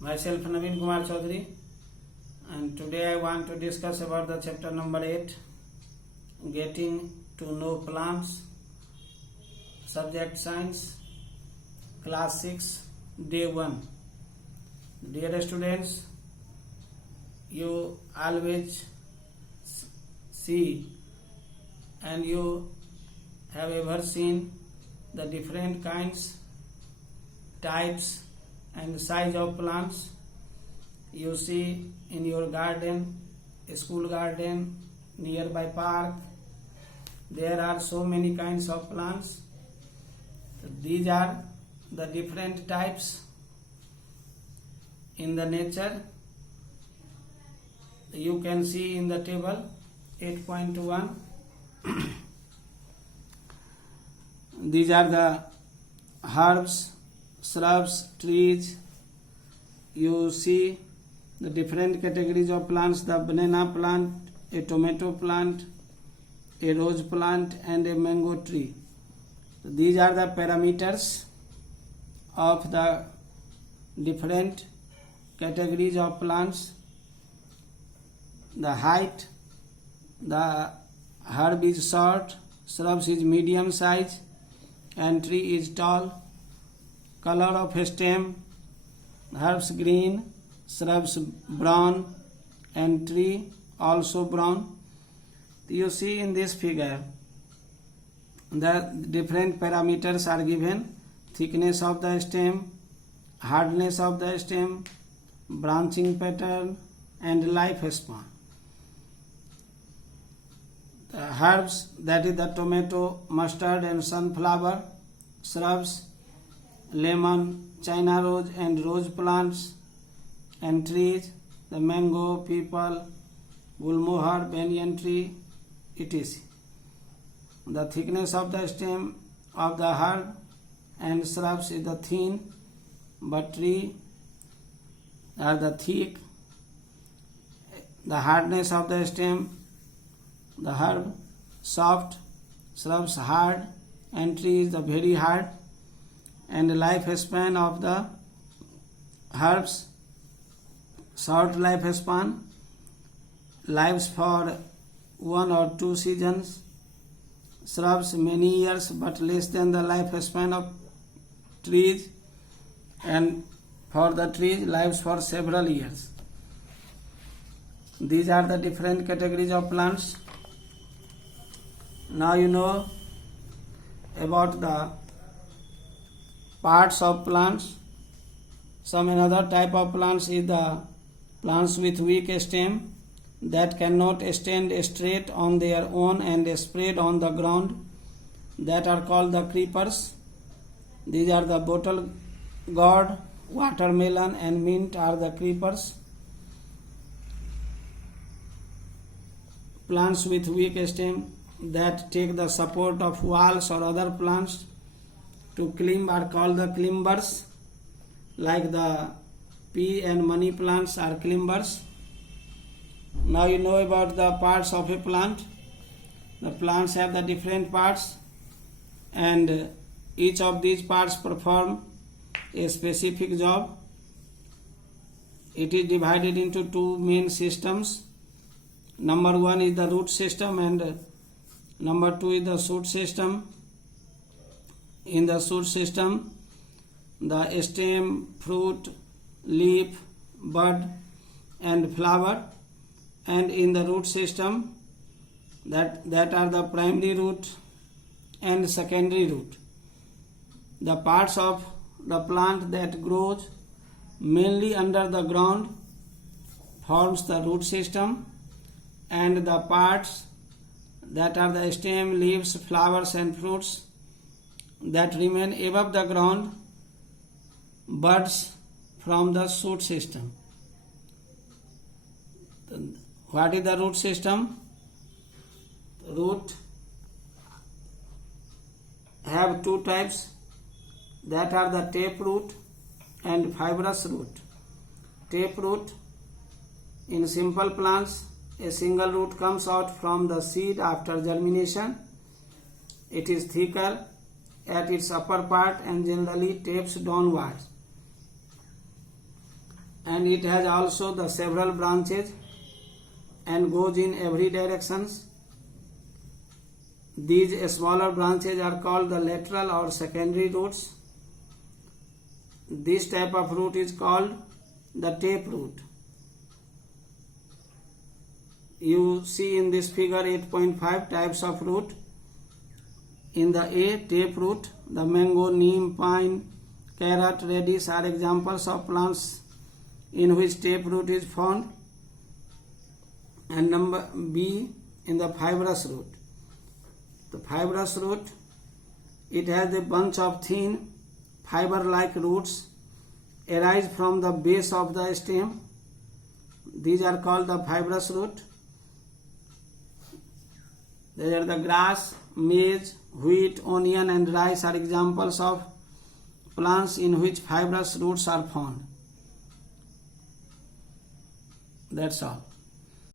Myself Naveen Kumar Chaudhary, and today I want to discuss about the chapter number 8, Getting to Know Plants, Subject Science, Class 6, Day 1. Dear students, you always see and you have ever seen the different kinds, types and size of plants you see in your garden, school garden, nearby park. There are so many kinds of plants. These are the different types in the nature. You can see in the table 8.1. These are the herbs, shrubs, trees. You see the different categories of plants: the banana plant, a tomato plant, a rose plant and a mango tree. These are the parameters of the different categories of plants. The height, the herb is short, shrubs is medium size and tree is tall. Color of stem, herbs green, shrubs brown and tree also brown. You see in this figure the different parameters are given: thickness of the stem, hardness of the stem, branching pattern and lifespan. The herbs, that is the tomato, mustard and sunflower. Shrubs, lemon, china rose and rose plants. And trees, the mango, peepal, gulmohar, banyan tree, etc. The thickness of the stem of the herb and shrubs is the thin, but tree are the thick. The hardness of the stem, the herb soft, shrubs hard and tree is the very hard. And the lifespan of the herbs, short lifespan, lives for 1 or 2 seasons. Shrubs many years but less than the lifespan of trees, and for the trees lives for several years. These are the different categories of plants. Now you know about the parts of plants. Some another type of plants is the plants with weak stem that cannot stand straight on their own and spread on the ground, that are called the creepers. These are the bottle gourd, watermelon and mint are the creepers. Plants with weak stem that take the support of walls or other plants to climb are called the climbers, like the pea and money plants are climbers. Now you know about the parts of a plant. The plants have the different parts and each of these parts perform a specific job. It is divided into 2 main systems. Number 1 is the root system and number 2 is the shoot system. In the shoot system, the stem, fruit, leaf, bud and flower, and in the root system that are the primary root and secondary root. The parts of the plant that grows mainly under the ground forms the root system, and the parts that are the stem, leaves, flowers and fruits that remain above the ground, buds, from the shoot system. What is the root system? Root have 2 types, that are the tape root and fibrous root. Tape root, in simple plants, a single root comes out from the seed after germination. It is thicker at its upper part and generally tapes downwards. and it has also the several branches and goes in every directions. These smaller branches are called the lateral or secondary roots. This type of root is called the taproot. You see in this figure 8.5 types of root. In the A, taproot, the mango, neem, pine, carrot, radish are examples of plants in which taproot is found. And number B, in the fibrous root. The fibrous root, it has a bunch of thin fiber-like roots arise from the base of the stem. These are called the fibrous root. These are the grass, maize, wheat, onion and rice are examples of plants in which fibrous roots are found. That's all.